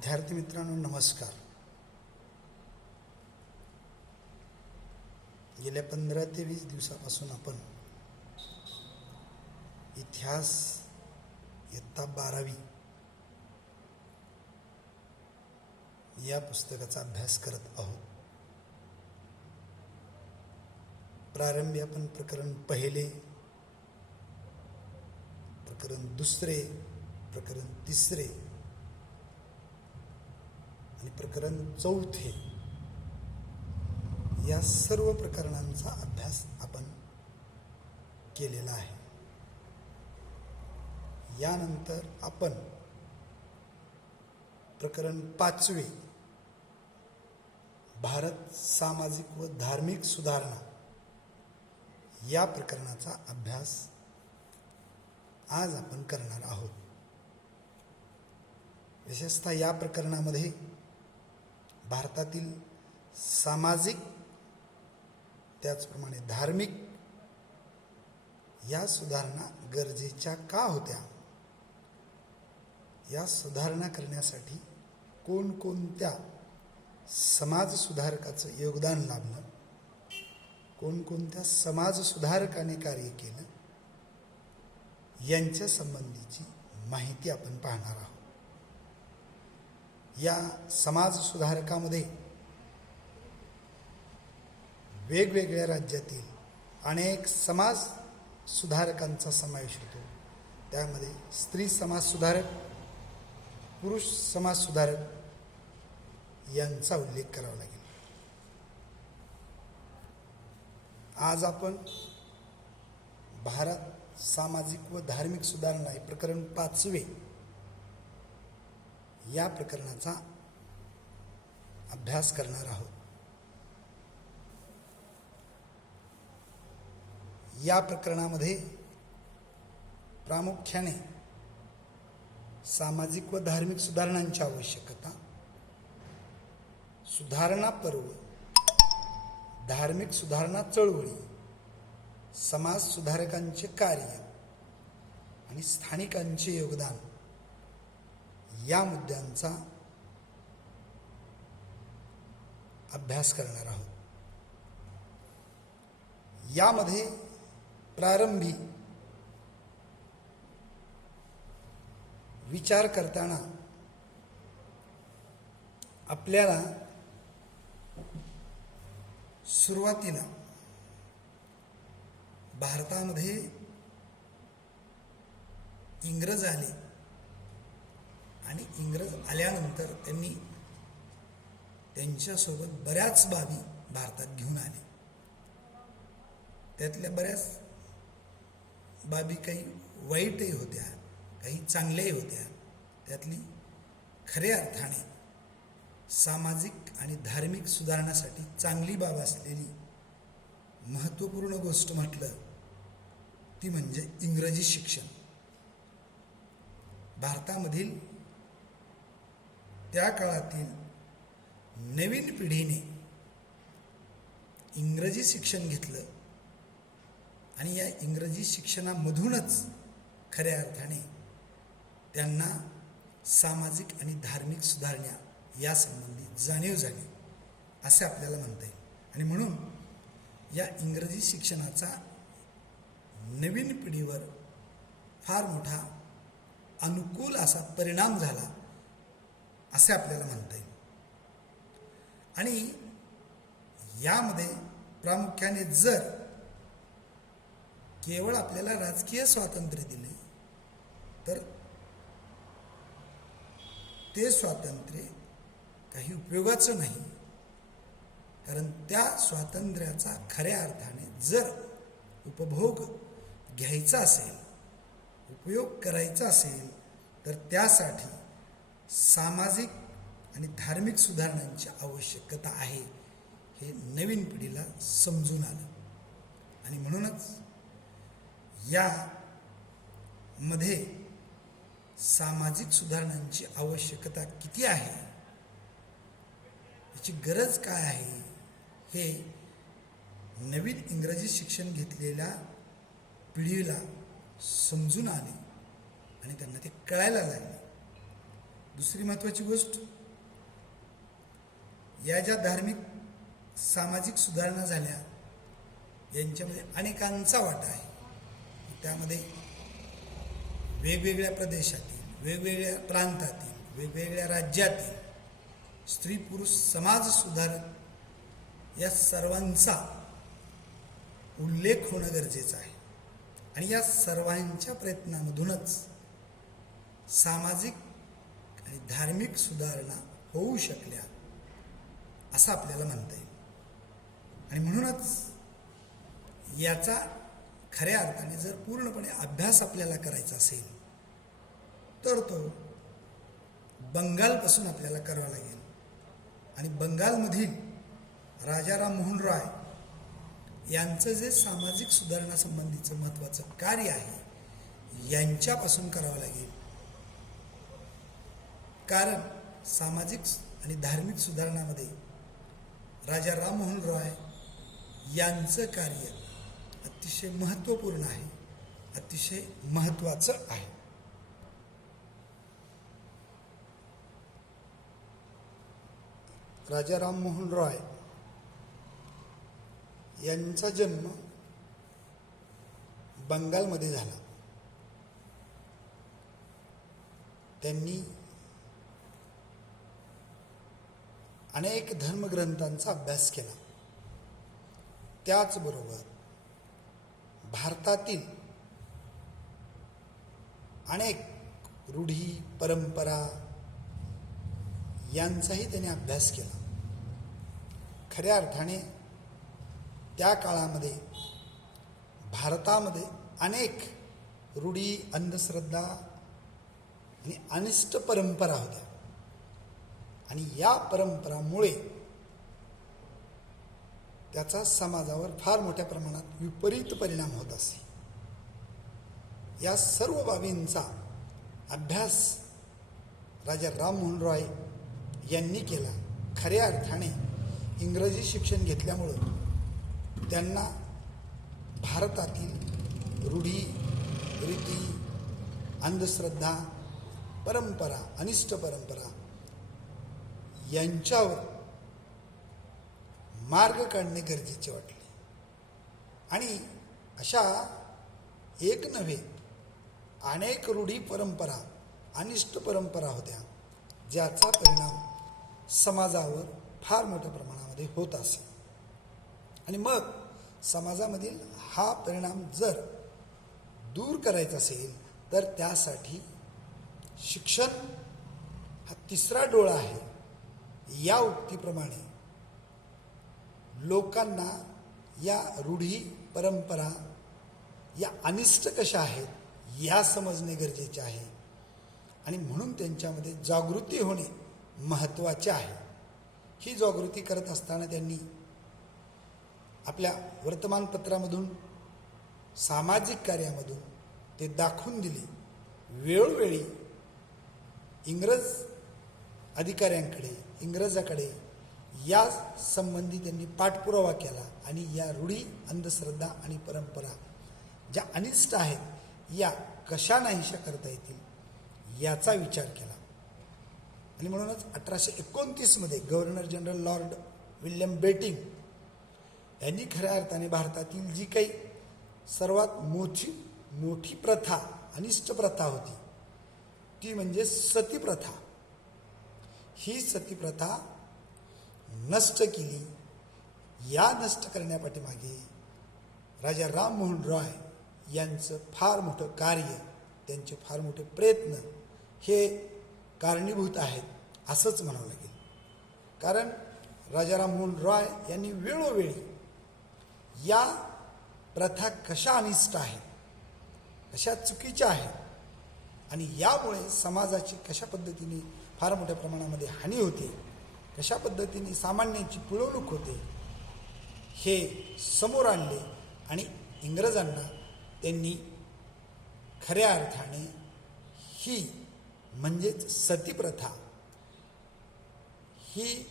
विद्यार्थी मित्रांनो नमस्कार. गेल्या 15 ते 20 दिवसापासून आपण इतिहास इयत्ता 12वी या पुस्तकाचा अभ्यास करत आहोत. प्रारंभी आपण प्रकरण पहिले, प्रकरण दुसरे, प्रकरण तिसरे आणि प्रकरण चौथे या सर्व प्रकरणांचा अभ्यास आपण केलेला आहे. यानंतर आपण प्रकरण 5वे भारत सामाजिक व धार्मिक सुधारणा या प्रकरणाचा अभ्यास आज आपण करणार आहोत. विशेषतः या प्रकरणामध्ये भारतातील सामाजिक त्याचप्रमाणे धार्मिक या सुधारणा गरजेच्या का होत्या, या सुधारणा करण्यासाठी कोणकोणत्या समाज सुधारकाचं योगदान लाभलं, कोणकोणत्या समाज सुधारकाने कार्य केलं यांच्या संबंधीची माहिती आपण पाहणार आहोत. या समाज सुधारकामध्ये वेगवेगळ्या राज्यातील अनेक समाज सुधारकांचा समावेश होतो. त्यामध्ये स्त्री समाज सुधारक, पुरुष समाज सुधारक यांचा उल्लेख करावा लागेल. आज आपण भारत सामाजिक व धार्मिक सुधारणा हे प्रकरण 5वे या प्रकरणाचा अभ्यास करणार आहोत. या प्रकरणामध्ये प्रामुख्याने सामाजिक व धार्मिक सुधारणांची आवश्यकता, सुधारणा पर्व, धार्मिक सुधारणा चळवळी, समाज सुधारकांचे कार्य आणि स्थानिकांचे योगदान या मुद्द्यांचा अभ्यास करणार आहोत. यामध्ये प्रारंभी विचार करताना आपल्याला सुरुवातीला भारतामध्ये इंग्रज आले आणि इंग्रज आल्यानंतर त्यांनी त्यांच्यासोबत बऱ्याच बाबी भारतात घेऊन आले. त्यातल्या बऱ्याच बाबी काही वाईटही होत्या, काही चांगल्याही होत्या. त्यातली खऱ्या अर्थाने सामाजिक आणि धार्मिक सुधारणासाठी चांगली बाब असलेली महत्त्वपूर्ण गोष्ट म्हटलं ती म्हणजे इंग्रजी शिक्षण. भारतामधील त्या काळातील नवीन पिढीने इंग्रजी शिक्षण घेतलं आणि या इंग्रजी शिक्षणामधूनच खऱ्या अर्थाने त्यांना सामाजिक आणि धार्मिक सुधारणा या संबंधी जाणीव झाली असे आपल्याला म्हणता येईल. आणि म्हणून या इंग्रजी शिक्षणाचा नवीन पिढीवर फार मोठा अनुकूल असा परिणाम झाला असे आपल्याला म्हणता येईल. आणि यामध्ये प्रामुख्याने जर केवळ आपल्याला राजकीय स्वातंत्र्य दिले तर ते स्वातंत्र्य काही उपयोगाचं नाही. कारण त्या स्वातंत्र्याचा खऱ्या अर्थाने जर उपभोग घ्यायचा असेल, उपयोग करायचा असेल तर त्यासाठी सामाजिक आणि धार्मिक सुधारणांची आवश्यकता आहे हे नवीन पिढीला समजून आलं. आणि म्हणूनच या मध्ये सामाजिक सुधारणांची आवश्यकता किती आहे, याची गरज काय आहे हे नवीन इंग्रजी शिक्षण घेतलेल्या पिढीला समजून आले आणि त्यांना ते कळायला लागले. दुसरी महत्त्वाची गोष्ट, या ज्या धार्मिक सामाजिक सुधारणा झाल्या यांच्यामध्ये अनेकांचा वाटा आहे. त्यामध्ये वेगवेगळ्या प्रदेशातील, वेगवेगळ्या प्रांतातील, वेगवेगळ्या राज्यातील स्त्री पुरुष समाज सुधारक या सर्वांचा उल्लेख होणं गरजेचं आहे. आणि या सर्वांच्या प्रयत्नामधूनच सामाजिक आणि धार्मिक सुधारणा होऊ शकल्या असं आपल्याला म्हणता येईल. आणि म्हणूनच याचा खऱ्या अर्थाने जर पूर्णपणे अभ्यास आपल्याला करायचा असेल तर तो बंगालपासून आपल्याला करावा लागेल. आणि बंगालमधील राजा राममोहन रॉय यांचं जे सामाजिक सुधारणा संबंधीचं महत्त्वाचं कार्य आहे यांच्यापासून करावं लागेल. कारण सामाजिक आणि धार्मिक सुधारणामध्ये राजा राममोहन रॉय यांचं कार्य अतिशय महत्त्वपूर्ण आहे, अतिशय महत्त्वाचं आहे. राजा राममोहन रॉय यांचा जन्म बंगालमध्ये झाला. त्यांनी अनेक धर्मग्रंथांचा अभ्यास केला. त्याचबरोबर भारतातील अनेक रूढी परंपरा यांचाही त्याने अभ्यास केला. खऱ्या अर्थाने त्या काळामध्ये भारतामध्ये अनेक रूढी, अंधश्रद्धा आणि अनिष्ट परंपरा होत्या. आणि या परंपरामुळे त्याचा समाजावर फार मोठ्या प्रमाणात विपरीत परिणाम होत असे. या सर्व बाबींचा अभ्यास राजा राममोहन रॉय यांनी केला. खऱ्या अर्थाने इंग्रजी शिक्षण घेतल्यामुळं त्यांना भारतातील रूढी, रीती, अंधश्रद्धा, परंपरा, अनिष्ट परंपरा यांच्यावर मार्ग काढणे गरजेचे वाटले. आणि अशा एक नव्हे अनेक रूढी परंपरा, अनिष्ट परंपरा होत्या ज्याचा परिणाम समाजावर फार मोठ्या प्रमाणामध्ये होत असे. आणि मग समाजामधील हा परिणाम जर दूर करायचा असेल तर त्यासाठी शिक्षण हा तिसरा डोळा आहे. या उक्तीप्रमाणे लोकांना या रूढी, परंपरा या अनिष्ट कशा आहेत या समजणे गरजेचे आहे. आणि म्हणून त्यांच्यामध्ये जागृती होणे महत्त्वाचे आहे. ही जागृती करत असताना त्यांनी आपल्या वर्तमानपत्रामधून, सामाजिक कार्यामधून ते दाखवून दिले. वेळोवेळी इंग्रज अधिकाऱ्यांकडे, इंग्रजाकडे या संबंधी त्यांनी पाठपुरावा केला आणि या रूढी, अंधश्रद्धा आणि परंपरा ज्या अनिष्ट आहेत या कशा नाहीशा करता येतील याचा विचार केला. आणि म्हणूनच 1829 governor general Lord William Bentinck यांनी खऱ्या अर्थाने भारतातील जी काही सर्वात मोठी प्रथा, अनिष्ट प्रथा होती ती म्हणजे सती प्रथा. ही सती प्रथा नष्ट केली. या नष्ट करण्यापाठीमागे राजा राममोहन रॉय यांचं फार मोठं कार्य, त्यांचे फार मोठे प्रयत्न हे कारणीभूत आहेत असंच म्हणावं लागेल. कारण राजा राममोहन रॉय यांनी वेळोवेळी या प्रथा कशा अनिष्ट आहेत, कशा चुकीच्या आहेत आणि यामुळे समाजाची कशा पद्धतीने फार मोठ्या प्रमाणामध्ये हानी होते, कशा पद्धतीने सामान्यांची पिळवणूक होते हे समोर आणले. आणि इंग्रजांना त्यांनी खऱ्या अर्थाने ही म्हणजेच सती प्रथा ही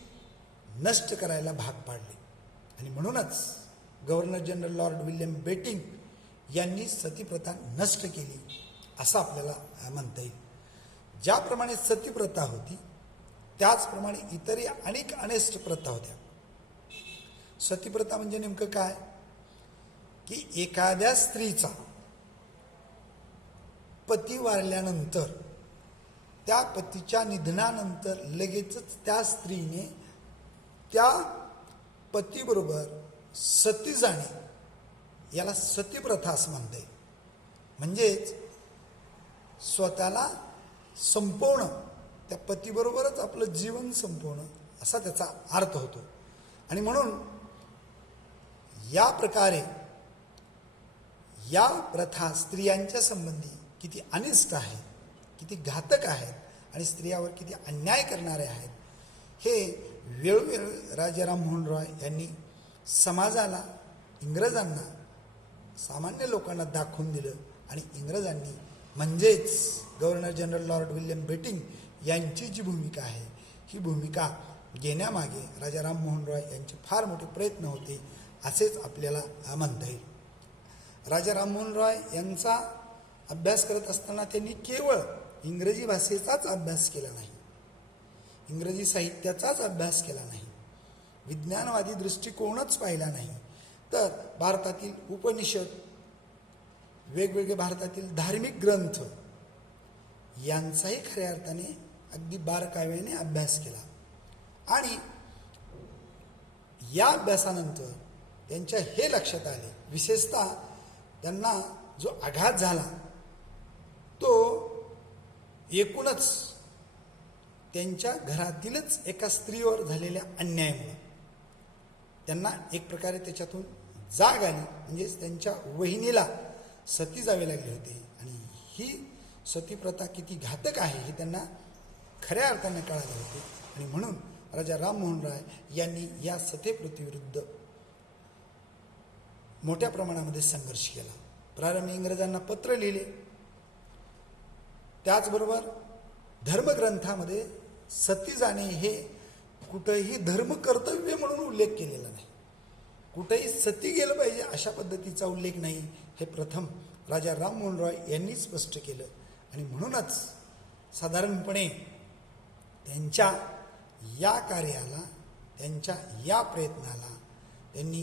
नष्ट करायला भाग पाडले. आणि म्हणूनच governor general Lord William Bentinck यांनी सती प्रथा नष्ट केली असं आपल्याला म्हणता येईल. ज्याप्रमाणे सतीप्रथा होती त्याचप्रमाणे इतरही अनेक अनेक प्रथा होत्या. सतीप्रथा म्हणजे नेमकं काय की एखाद्या स्त्रीचा पती वारल्यानंतर त्या पतीच्या निधनानंतर लगेचच त्या स्त्रीने त्या पतीबरोबर सती जाणे याला सतीप्रथा असं म्हणता येईल. म्हणजेच स्वतःला संपवणं, त्या पतीबरोबरच आपलं जीवन संपवणं असा त्याचा अर्थ होतो. आणि म्हणून या प्रकारे या प्रथा स्त्रियांच्या संबंधी किती अनिष्ट आहेत, किती घातक आहेत आणि स्त्रियावर किती अन्याय करणारे आहेत हे वेळोवेळी राजा राममोहन रॉय यांनी समाजाला, इंग्रजांना, सामान्य लोकांना दाखवून दिलं. आणि इंग्रजांनी म्हणजेच governor general Lord William Bentinck यांची जी भूमिका आहे ही भूमिका घेण्यामागे राजा राममोहन रॉय यांचे फार मोठे प्रयत्न होते असेच आपल्याला म्हणता येईल. राजा राममोहन रॉय यांचा अभ्यास करत असताना त्यांनी केवळ इंग्रजी भाषेचाच अभ्यास केला नाही, इंग्रजी साहित्याचाच अभ्यास केला नाही, विज्ञानवादी दृष्टिकोनच पाहिला नाही, तर भारतातील उपनिषद, वेगवेगळे भारतातील धार्मिक ग्रंथ यांचाही खऱ्या अर्थाने अगदी बारकाव्याने अभ्यास केला. आणि या अभ्यासानंतर त्यांच्या हे लक्षात आले, विशेषतः त्यांना जो आघात झाला तो एकूणच त्यांच्या घरातीलच एका स्त्रीवर झालेल्या अन्यायामुळे त्यांना एक प्रकारे त्याच्यातून जाग आली. म्हणजेच त्यांच्या वहिनीला सती जावे लागले होते आणि ही सतीप्रथा किती घातक आहे हे त्यांना खऱ्या अर्थाने कळाले होते. आणि म्हणून राजा राममोहन राय यांनी या सतीप्रथेविरुद्ध मोठ्या प्रमाणामध्ये संघर्ष केला. प्रारंभी इंग्रजांना पत्र लिहिले, त्याचबरोबर धर्मग्रंथामध्ये सती जाणे हे कुठेही धर्मकर्तव्य म्हणून उल्लेख केलेला नाही, कुठेही सती गेलं पाहिजे अशा पद्धतीचा उल्लेख नाही, हे प्रथम राजा राममोहन रॉय यांनी स्पष्ट केलं. आणि म्हणूनच साधारणपणे त्यांच्या या कार्याला, त्यांच्या या प्रयत्नाला, त्यांनी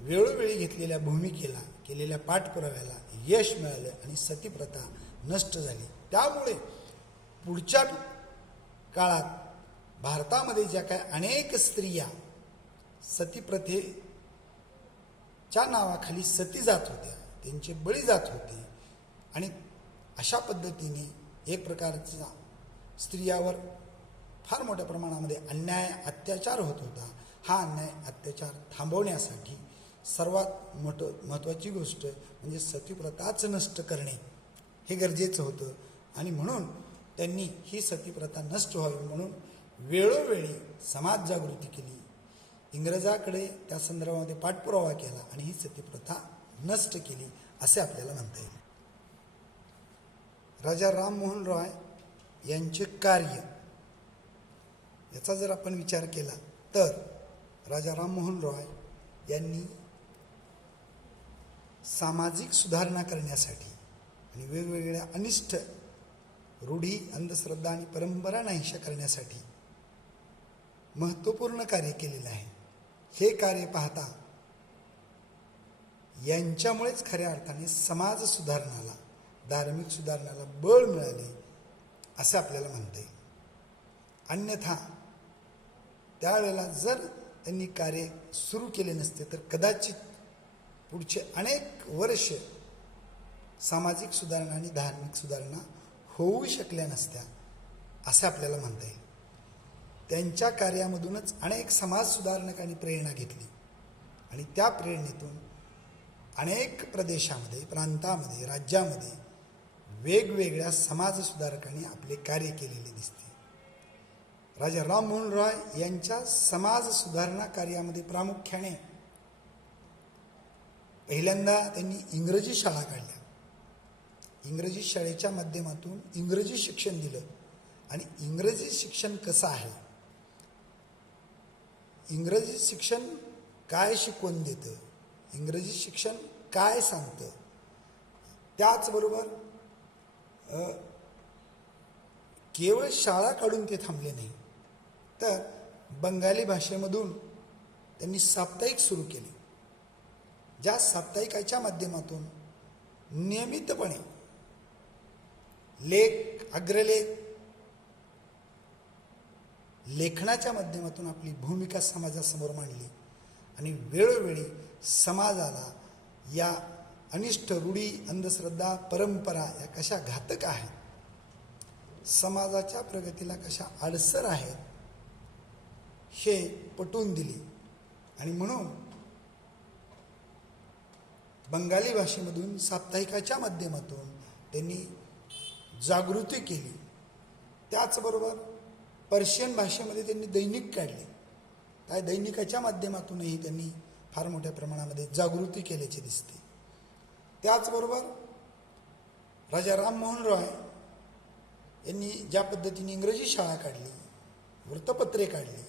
वेळोवेळी घेतलेल्या भूमिकेला, केलेल्या पाठपुराव्याला यश मिळालं आणि सतीप्रथा नष्ट झाली. त्यामुळे पुढच्या काळात भारतामध्ये ज्या काय अनेक स्त्रिया सतीप्रथेच्या नावाखाली सती जात होत्या, त्यांचे बळी जात होते आणि अशा पद्धतीने एक प्रकारचा स्त्रियावर फार मोठ्या प्रमाणामध्ये अन्याय, अत्याचार होत होता. हा अन्याय, अत्याचार थांबवण्यासाठी सर्वात महत्त्वाची गोष्ट म्हणजे सतीप्रथाच नष्ट करणे हे गरजेचं होतं. आणि म्हणून त्यांनी ही सतीप्रथा नष्ट व्हावी म्हणून वेळोवेळी समाज जागृती केली, इंग्रजाकडे त्या संदर्भामध्ये पाठपुरावा केला आणि ही सतीप्रथा नष्ट केली असे आपल्याला म्हणता येईल. राजा राममोहन रॉय यांचे कार्य याचा जर आपण विचार केला तर राजा राममोहन रॉय यांनी सामाजिक सुधारणा करण्यासाठी आणि वेगवेगळ्या अनिष्ट रूढी, अंधश्रद्धा आणि परंपरा नाहीशा करण्यासाठी महत्त्वपूर्ण कार्य केलेलं आहे. हे कार्य पाहता यांच्यामुळेच खऱ्या अर्थाने समाज सुधारणाला, धार्मिक सुधारणाला बळ मिळाले असे आपल्याला म्हणता येईल. अन्यथा त्यावेळेला जर त्यांनी कार्य सुरू केले नसते तर कदाचित पुढचे अनेक वर्ष सामाजिक सुधारणा आणि धार्मिक सुधारणा होऊ शकल्या नसत्या असे आपल्याला म्हणता येईल. त्यांच्या कार्यामधूनच अनेक समाज सुधारणांनी प्रेरणा घेतली आणि त्या प्रेरणेतून अनेक प्रदेशामध्ये, प्रांतामध्ये, राज्यामध्ये वेगवेगळ्या समाजसुधारकांनी आपले कार्य केलेले दिसते. राजा राममोहन रॉय यांच्या समाज सुधारणा कार्यामध्ये प्रामुख्याने पहिल्यांदा त्यांनी इंग्रजी शाळा काढल्या. इंग्रजी शाळेच्या माध्यमातून इंग्रजी शिक्षण दिलं. आणि इंग्रजी शिक्षण कसं आहे, इंग्रजी शिक्षण काय शिकवून देतं, इंग्रजी शिक्षण काय सांगतं, त्याचबरोबर केवळ शाळा काढून ते थांबले नाही, तर बंगाली भाषेमधून त्यांनी साप्ताहिक सुरू केले. ज्या साप्ताहिकाच्या माध्यमातून नियमितपणे लेख, अग्रलेख, लेखनाच्या माध्यमातून आपली भूमिका समाजासमोर मांडली आणि वेळोवेळी समाजाला या अनिष्ट रूढी, अंधश्रद्धा, परंपरा या कशा घातक आहेत, समाजाच्या प्रगतीला कशा अडसर आहेत, हे पटवून दिले. आणि म्हणून बंगाली भाषेमधून साप्ताहिकाच्या माध्यमातून त्यांनी जागृती केली. त्याचबरोबर पर्शियन भाषेमध्ये त्यांनी दैनिक काढले. त्या दैनिकाच्या माध्यमातूनही त्यांनी फार मोठ्या प्रमाणामध्ये जागृती केल्याचे दिसते. त्याचबरोबर राजा राममोहन रॉय यांनी ज्या पद्धतीने इंग्रजी शाळा काढली, वृत्तपत्रे काढली,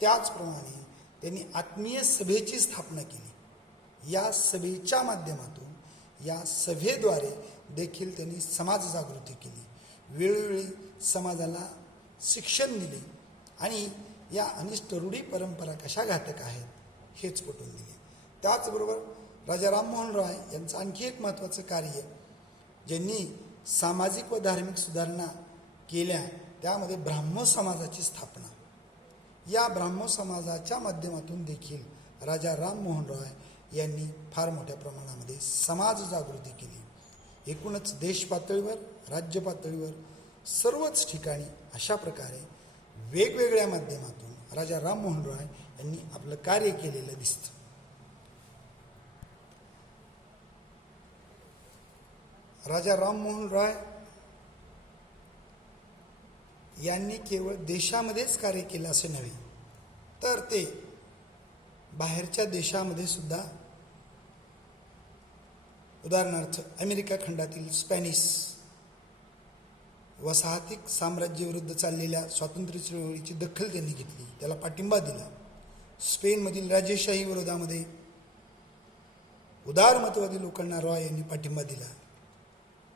त्याचप्रमाणे त्यांनी आत्मीय सभेची स्थापना केली. या सभेच्या माध्यमातून, या सभेद्वारे देखील त्यांनी समाज जागृती केली, वेळोवेळी समाजाला शिक्षण दिले आणि या अनिष्ट रूढी परंपरा कशा घातक आहेत हेच पटवून दिले. त्याचबरोबर राजा राममोहन रॉय यांचं आणखी एक महत्त्वाचं कार्य, ज्यांनी सामाजिक व धार्मिक सुधारणा केल्या, त्यामध्ये ब्राह्मो समाजाची स्थापना. या ब्राह्मो समाजाच्या माध्यमातून देखील राजा राममोहन रॉय यांनी फार मोठ्या प्रमाणामध्ये समाज जागृती केली. एकूणच देश पातळीवर, राज्य पातळीवर, सर्वच ठिकाणी अशा प्रकारे वेगवेगळ्या माध्यमातून राजा राममोहन रॉय यांनी आपलं कार्य केलेलं दिसतं. राजा राममोहन रॉय यांनी केवळ देशामध्येच कार्य केलं असे नव्हे, तर ते बाहेरच्या देशामध्ये सुद्धा, उदाहरणार्थ अमेरिका खंडातील स्पॅनिश वसाहतिक साम्राज्याविरुद्ध चाललेल्या स्वातंत्र्य चळवळीची दखल त्यांनी घेतली, त्याला पाठिंबा दिला. स्पेनमधील राजेशाही विरोधामध्ये उदारमतवादी लोकांना रॉय यांनी पाठिंबा दिला.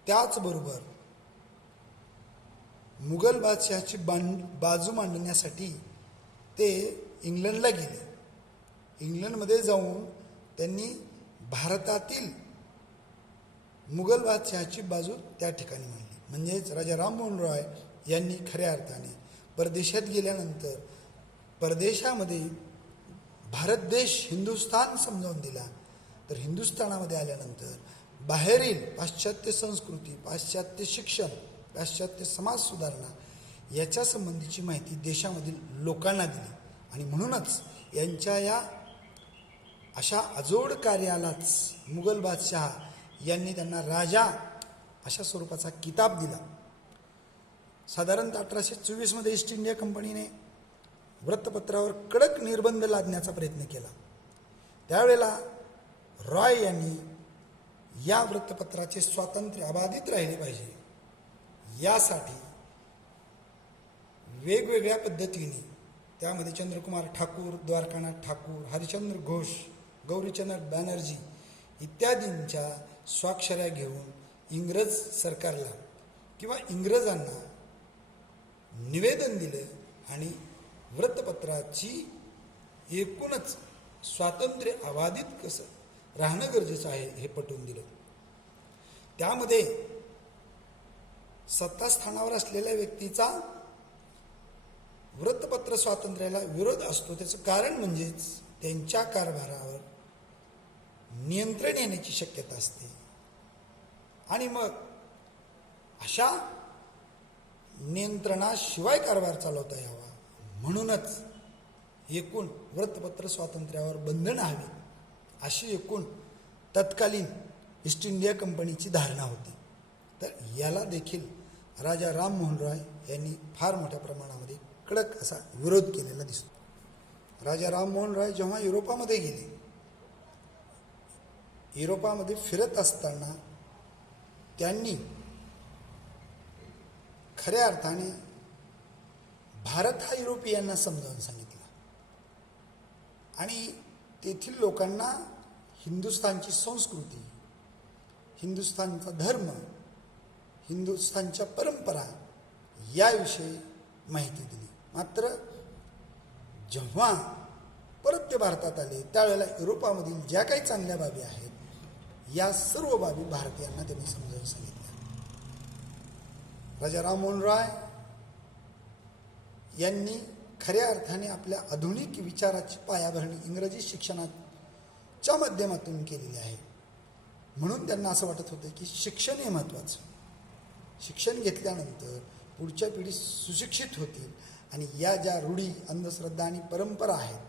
त्याचबरोबर मुघल बादशहाची बाजू मांडण्यासाठी ते इंग्लंडला गेले. इंग्लंडमध्ये जाऊन त्यांनी भारतातील मुघल बादशहाची बाजू त्या ठिकाणी मांडली. म्हणजेच राजा राममोहन रॉय यांनी खऱ्या अर्थाने परदेशात गेल्यानंतर परदेशामध्ये भारत देश हिंदुस्थान समजावून दिला, तर हिंदुस्थानामध्ये आल्यानंतर बाहेरील पाश्चात्य संस्कृती, पाश्चात्य शिक्षण, पाश्चात्य समाज सुधारणा याच्या संबंधीची माहिती देशामधील लोकांना दिली. आणि म्हणूनच यांच्या या अशा अजोड कार्यालाच मुघल बादशहा यांनी त्यांना राजा अशा स्वरूपाचा किताब दिला. साधारणतः 1824 ईस्ट इंडिया कंपनीने वृत्तपत्रावर कडक निर्बंध लादण्याचा प्रयत्न केला. त्यावेळेला रॉय यांनी या वृत्तपत्राचे स्वातंत्र्य अबाधित राहिले पाहिजे यासाठी वेगवेगळ्या पद्धतीने, त्यामध्ये चंद्रकुमार ठाकूर, द्वारकानाथ ठाकूर, हरिश्चंद्र घोष, गौरीचंद्र बॅनर्जी इत्यादींच्या स्वाक्षऱ्या घेऊन इंग्रज सरकारला किंवा इंग्रजांना निवेदन दिलं आणि वृत्तपत्राची एकूणच स्वातंत्र्य अबाधित कसं राहणं गरजेचं आहे हे पटवून दिलं. त्यामध्ये सत्तास्थानावर असलेल्या व्यक्तीचा वृत्तपत्र स्वातंत्र्याला विरोध असतो. त्याचं कारण म्हणजेच त्यांच्या कारभारावर नियंत्रण येण्याची शक्यता असते आणि मग अशा नियंत्रणाशिवाय कारभार चालवता यावा म्हणूनच एकूण वृत्तपत्र स्वातंत्र्यावर बंधनं हवी अशी एकूण तत्कालीन ईस्ट इंडिया कंपनीची धारणा होती. तर याला देखील राजा राममोहन रॉय यांनी फार मोठ्या प्रमाणामध्ये कडक असा विरोध केलेला दिसतो. राजा राममोहन रॉय जेव्हा युरोपामध्ये गेले, युरोपामध्ये फिरत असताना त्यांनी खऱ्या अर्थाने भारत हा युरोपियांना समजावून सांगितला आणि तेथील लोकांना हिंदुस्थानची संस्कृती, हिंदुस्थानचा धर्म, हिंदुस्थानच्या परंपरा याविषयी माहिती दिली. मात्र जेव्हा परत ते भारतात आले त्यावेळेला युरोपामधील ज्या काही चांगल्या बाबी आहेत या सर्व बाबी भारतीयांना त्यांनी समजावून सांगितल्या. राजा राममोहन रॉय यांनी खऱ्या अर्थाने आपल्या आधुनिक विचाराची पायाभरणी इंग्रजी शिक्षणाच्या माध्यमातून केलेली आहे. म्हणून त्यांना असं वाटत होतं की शिक्षण हे महत्त्वाचं. शिक्षण घेतल्यानंतर पुढच्या पिढी सुशिक्षित होतील आणि या ज्या रूढी, अंधश्रद्धा आणि परंपरा आहेत,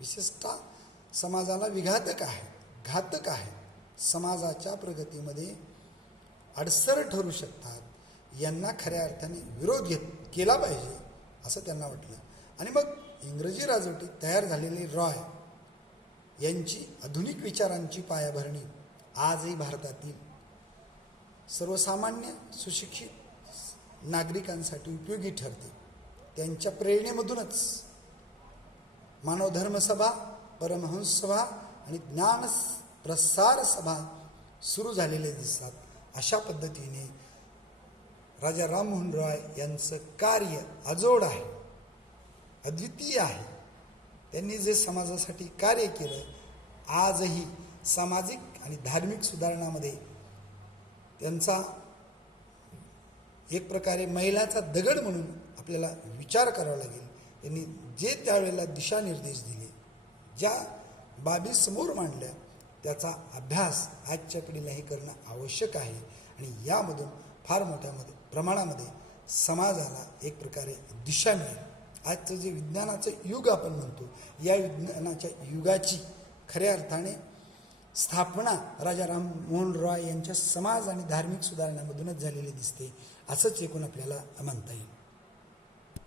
विशेषतः समाजाला विघातक आहेत, घातक आहेत, समाजाच्या प्रगतीमध्ये अडसर ठरू शकतात, यांना खऱ्या अर्थाने विरोध केला पाहिजे असं त्यांना वाटलं. आणि मग इंग्रजी राजवटीत तयार झालेले रॉय यांची आधुनिक विचारांची पायाभरणी आजही भारतातील सर्वसामान्य सुशिक्षित नागरिकांसाठी उपयोगी ठरते. त्यांच्या प्रेरणेमधूनच मानव सभा, परमहंस सभा आणि ज्ञान प्रसार सभा सुरू झालेले दिसतात. अशा पद्धतीने राजा राममोहन रॉय यांचं कार्य अजोड आहे, अद्वितीय आहे. त्यांनी जे समाजासाठी कार्य केलं आजही सामाजिक आणि धार्मिक सुधारणामध्ये त्यांचा एक प्रकारे मैलाचा दगड म्हणून आपल्याला विचार करावा लागेल. त्यांनी जे त्यावेळेला दिशानिर्देश दिले, ज्या बाबी समोर मांडल्या, त्याचा अभ्यास आजच्या पिढीलाही करणं आवश्यक आहे. आणि यामधून फार मोठ्या प्रमाणामध्ये समाजाला एक प्रकारे दिशा मिळेल. आजचं जे विज्ञानाचं युग आपण म्हणतो, या विज्ञानाच्या युगाची खऱ्या अर्थाने स्थापना राजा राममोहन रॉय यांच्या समाज आणि धार्मिक सुधारणामधूनच झालेली दिसते, असंच एकूण आपल्याला म्हणता येईल.